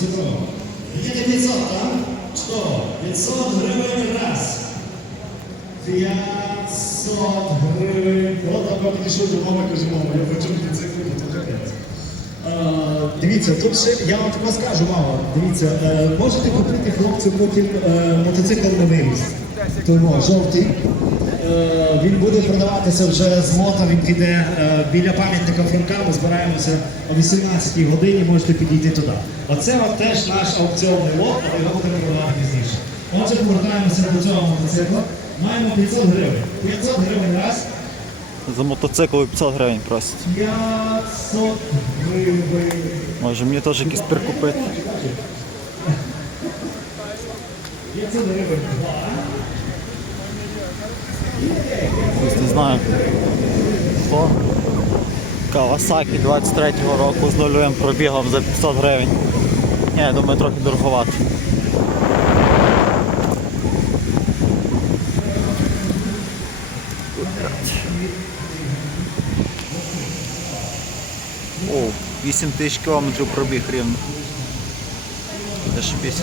Сибро. Їде 500, так? Що? 500 гривень раз. 500 гривень. От або підійшов до мами, каже, мама, я хочу мотоцикл, то капець. Е, Дивіться, тут ще я вам також скажу, мама, дивіться, е, можете купити хлопцю потім е, мотоцикл на вивіз. Тому жовтий. Е, Він буде продаватися вже з мота, він піде е, біля пам'ятника Франка. Ми збираємося о 18 годині, можете підійти туди. Оце от теж наш аукціонний лот, але його будемо продавати пізніше. Отже, повертаємося до цього мотоцикла. Маємо 500 гривень. 500 гривень раз. За мотоцикл 500 гривень просять. 500 гривень. Може мені теж якийсь прикупити. 500 гривень. Два. Ось не знаю. О, Кавасакі 23-го року з нульовим пробігом за 500 гривень. Ні, я думаю, трохи дороговато. О, 8 тисяч кілометрів пробіг рівно. Зашибісь.